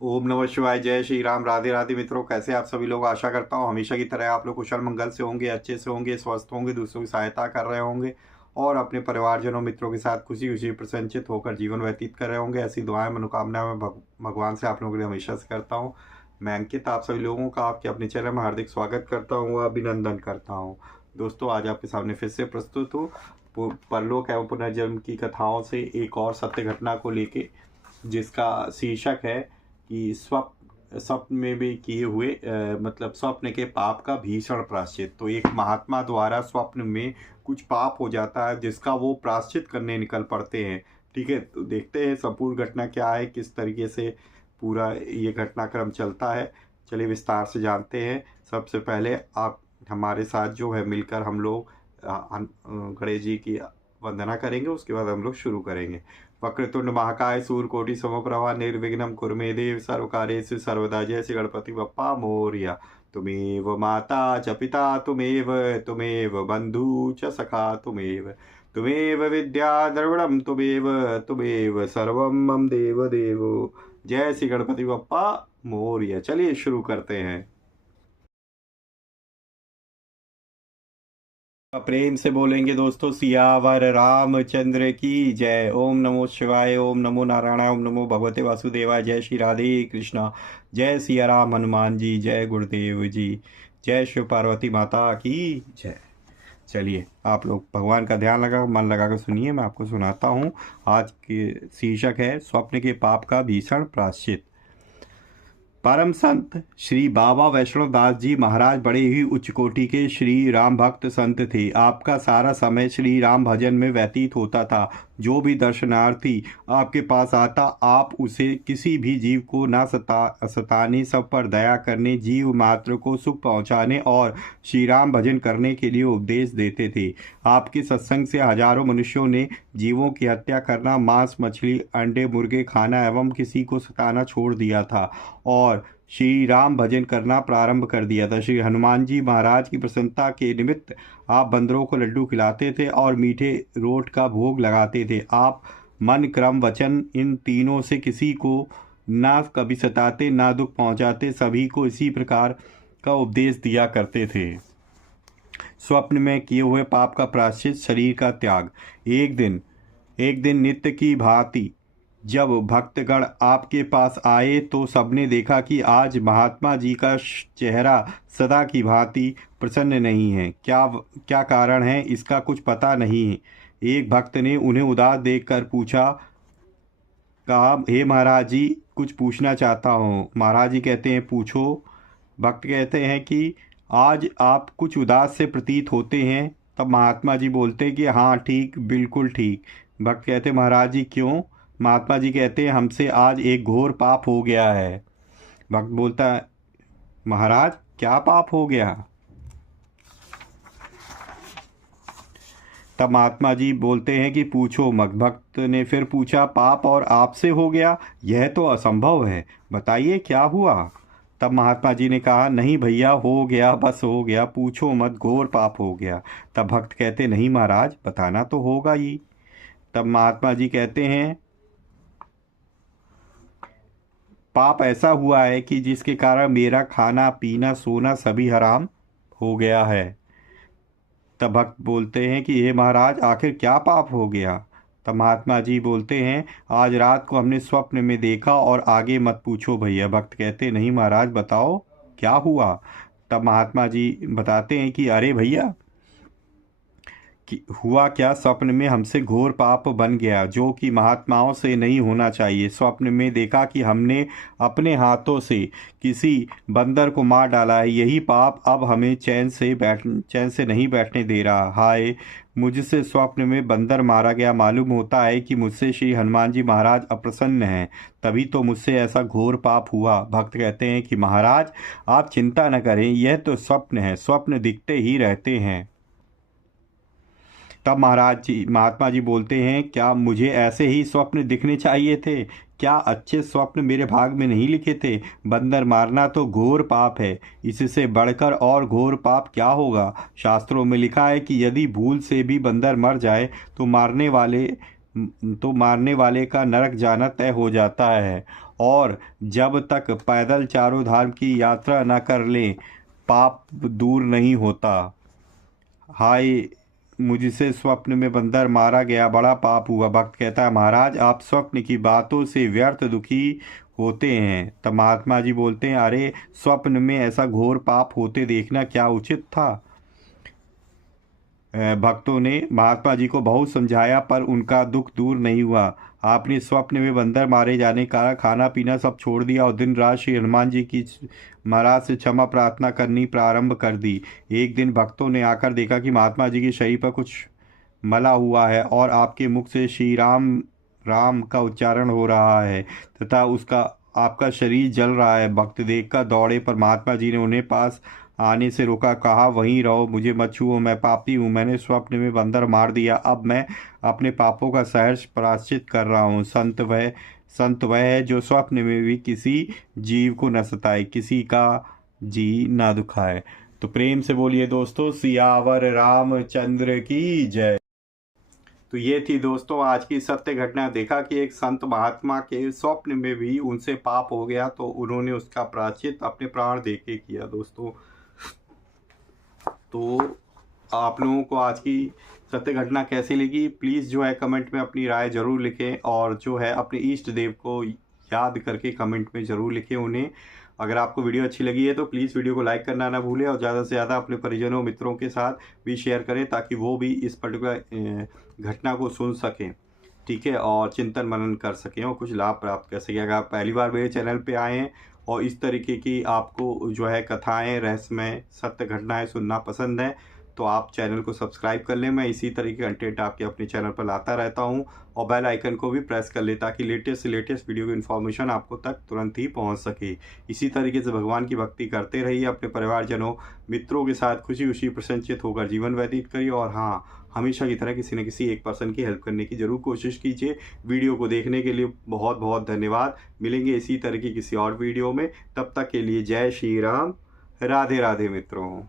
ओम नमः शिवाय। जय श्री राम। राधे राधे मित्रों, कैसे आप सभी लोग। आशा करता हूँ हमेशा की तरह आप लोग कुशल मंगल से होंगे, अच्छे से होंगे, स्वस्थ होंगे, दूसरों की सहायता कर रहे होंगे और अपने परिवारजनों मित्रों के साथ खुशी खुशी प्रसन्नचित होकर जीवन व्यतीत कर रहे होंगे। ऐसी दुआएं मनोकामना मैं भगवान से आप लोगों के लिए हमेशा से करता हूँ। मैं अंकित आप सभी लोगों का आपके अपने चैनल में हार्दिक स्वागत करता हूँ, अभिनंदन करता हूँ। दोस्तों, आज आपके सामने फिर से प्रस्तुत हूँ परलोक एवं पुनर्जन्म की कथाओं से एक और सत्य घटना को लेके, जिसका शीर्षक है कि स्वप्न में भी किए हुए मतलब स्वप्न के पाप का भीषण प्रायश्चित। तो एक महात्मा द्वारा स्वप्न में कुछ पाप हो जाता है जिसका वो प्रायश्चित करने निकल पड़ते हैं। ठीक है, तो देखते हैं संपूर्ण घटना क्या है, किस तरीके से पूरा ये घटनाक्रम चलता है। चलिए विस्तार से जानते हैं। सबसे पहले आप हमारे साथ जो है मिलकर हम लोग गणेश जी की वंदना करेंगे, उसके बाद हम लोग शुरू करेंगे। वक्रतुंड महाकाय सूर्यकोटि समप्रभा निर्विघ्नं कुरु मे देव सर्वकार्येषु सर्वदा। जय श्री गणपति बप्पा मोरया। तुमेव माता च पिता तुमेव, तुमेव बंधु च सखा तुमेव, तुमेव विद्या द्रविणं तुमेव, तुमेव सर्वं मम देव देवो। जय श्री गणपति बप्पा मोरया। चलिए शुरू करते हैं। प्रेम से बोलेंगे दोस्तों, सियावर रामचंद्र की जय। ओम नमो शिवाय, ओम नमो नारायण, ओम नमो भगवते वासुदेवाय। जय श्री राधे कृष्णा। जय सिया राम हनुमान जी, जय गुरुदेव जी, जय शिव पार्वती माता की जय। चलिए आप लोग भगवान का ध्यान लगा मन लगा कर सुनिए, मैं आपको सुनाता हूँ। आज के शीर्षक है स्वप्न के पाप का भीषण प्रायश्चित। परम संत श्री बाबा वैष्णव दास जी महाराज बड़े ही उच्च कोटि के श्री राम भक्त संत थे। आपका सारा समय श्री राम भजन में व्यतीत होता था। जो भी दर्शनार्थी आपके पास आता, आप उसे किसी भी जीव को ना सताने, सब पर दया करने, जीव मात्र को सुख पहुंचाने और श्री राम भजन करने के लिए उपदेश देते थे। आपके सत्संग से हजारों मनुष्यों ने जीवों की हत्या करना, मांस मछली अंडे मुर्गे खाना एवं किसी को सताना छोड़ दिया था और श्री राम भजन करना प्रारंभ कर दिया था। श्री हनुमान जी महाराज की प्रसन्नता के निमित्त आप बंदरों को लड्डू खिलाते थे और मीठे रोट का भोग लगाते थे। आप मन क्रम वचन इन तीनों से किसी को ना कभी सताते ना दुख पहुंचाते, सभी को इसी प्रकार का उपदेश दिया करते थे। स्वप्न में किए हुए पाप का प्रायश्चित, शरीर का त्याग। एक दिन नित्य की भांति जब भक्तगण आपके पास आए तो सबने देखा कि आज महात्मा जी का चेहरा सदा की भांति प्रसन्न नहीं है। क्या क्या कारण है, इसका कुछ पता नहीं है। एक भक्त ने उन्हें उदास देखकर पूछा, कहा, हे महाराज जी, कुछ पूछना चाहता हूँ। महाराज जी कहते हैं, पूछो। भक्त कहते हैं कि आज आप कुछ उदास से प्रतीत होते हैं। तब महात्मा जी बोलते हैं कि हाँ ठीक, बिल्कुल ठीक। भक्त कहते हैं, महाराज जी क्यों। महात्मा जी कहते हैं, हमसे आज एक घोर पाप हो गया है। भक्त बोलता है, महाराज क्या पाप हो गया। तब महात्मा जी बोलते हैं कि पूछो मत। भक्त ने फिर पूछा, पाप और आपसे हो गया, यह तो असंभव है, बताइए क्या हुआ। तब महात्मा जी ने कहा, नहीं भैया, हो गया, बस हो गया, पूछो मत, घोर पाप हो गया। तब भक्त कहते, नहीं महाराज, बताना तो होगा ही। तब महात्मा जी कहते हैं, पाप ऐसा हुआ है कि जिसके कारण मेरा खाना पीना सोना सभी हराम हो गया है। तब भक्त बोलते हैं कि हे महाराज, आखिर क्या पाप हो गया। तब महात्मा जी बोलते हैं, आज रात को हमने स्वप्न में देखा और आगे मत पूछो भैया। भक्त कहते, नहीं महाराज, बताओ क्या हुआ। तब महात्मा जी बताते हैं कि अरे भैया, कि हुआ क्या, स्वप्न में हमसे घोर पाप बन गया जो कि महात्माओं से नहीं होना चाहिए। स्वप्न में देखा कि हमने अपने हाथों से किसी बंदर को मार डाला है। यही पाप अब हमें चैन से नहीं बैठने दे रहा। हाय, मुझसे स्वप्न में बंदर मारा गया। मालूम होता है कि मुझसे श्री हनुमान जी महाराज अप्रसन्न हैं, तभी तो मुझसे ऐसा घोर पाप हुआ। भक्त कहते हैं कि महाराज आप चिंता न करें, यह तो स्वप्न है, स्वप्न दिखते ही रहते हैं। तब महाराज जी महात्मा जी बोलते हैं, क्या मुझे ऐसे ही स्वप्न दिखने चाहिए थे। क्या अच्छे स्वप्न मेरे भाग में नहीं लिखे थे। बंदर मारना तो घोर पाप है, इससे बढ़कर और घोर पाप क्या होगा। शास्त्रों में लिखा है कि यदि भूल से भी बंदर मर जाए तो मारने वाले का नरक जाना तय हो जाता है और जब तक पैदल चारों धाम की यात्रा न कर लें पाप दूर नहीं होता। हाय, मुझसे स्वप्न में बंदर मारा गया, बड़ा पाप हुआ। भक्त कहता है महाराज आप स्वप्न की बातों से व्यर्थ दुखी होते हैं। तब महात्मा जी बोलते हैं अरे स्वप्न में ऐसा घोर पाप होते देखना क्या उचित था। भक्तों ने महात्मा जी को बहुत समझाया पर उनका दुख दूर नहीं हुआ। आपने स्वप्न में बंदर मारे जाने का खाना पीना सब छोड़ दिया और दिन रात श्री हनुमान जी की महाराज से क्षमा प्रार्थना करनी प्रारंभ कर दी। एक दिन भक्तों ने आकर देखा कि महात्मा जी के शरीर पर कुछ मला हुआ है और आपके मुख से श्री राम राम का उच्चारण हो रहा है तथा उसका आपका शरीर जल रहा है। भक्त देखकर दौड़े पर महात्मा जी ने उन्हें पास आने से रोका, कहा वहीं रहो, मुझे मत छुओ, मैं पापी हूँ, मैंने स्वप्न में बंदर मार दिया, अब मैं अपने पापों का सहर्ष प्रायश्चित कर रहा हूँ। संत वह है जो स्वप्न में भी किसी जीव को न सताए, किसी का जी ना दुखाए। तो प्रेम से बोलिए दोस्तों सियावर रामचंद्र की जय। तो ये थी दोस्तों आज की सत्य घटना। देखा कि एक संत महात्मा के स्वप्न में भी उनसे पाप हो गया तो उन्होंने उसका प्रायश्चित अपने प्राण दे के किया दोस्तों। तो आप लोगों को आज की सत्य घटना कैसी लगी प्लीज़ जो है कमेंट में अपनी राय ज़रूर लिखें और जो है अपने इष्ट देव को याद करके कमेंट में ज़रूर लिखें उन्हें। अगर आपको वीडियो अच्छी लगी है तो प्लीज़ वीडियो को लाइक करना ना भूलें और ज़्यादा से ज़्यादा अपने परिजनों मित्रों के साथ भी शेयर करें ताकि वो भी इस पर्टिकुलर घटना को सुन सकें, ठीक है, और चिंतन मनन कर सकें और कुछ लाभ प्राप्त कर सकें। अगर आप पहली बार मेरे चैनल पे आए हैं और इस तरीके की आपको जो है कथाएं रहस्यमय सत्य घटनाएं सुनना पसंद है तो आप चैनल को सब्सक्राइब कर लें। मैं इसी तरह के कंटेंट आपके अपने चैनल पर लाता रहता हूं और बेल आइकन को भी प्रेस कर लें ताकि लेटेस्ट से लेटेस्ट वीडियो की इन्फॉर्मेशन आपको तक तुरंत ही पहुंच सके। इसी तरीके से भगवान की भक्ति करते रहिए, अपने परिवारजनों मित्रों के साथ खुशी खुशी प्रसन्नचित होकर जीवन व्यतीत करिए और हाँ, हमेशा की तरह किसी न किसी एक पर्सन की हेल्प करने की जरूर कोशिश कीजिए। वीडियो को देखने के लिए बहुत बहुत धन्यवाद। मिलेंगे इसी तरह की किसी और वीडियो में, तब तक के लिए जय श्री राम, राधे राधे मित्रों।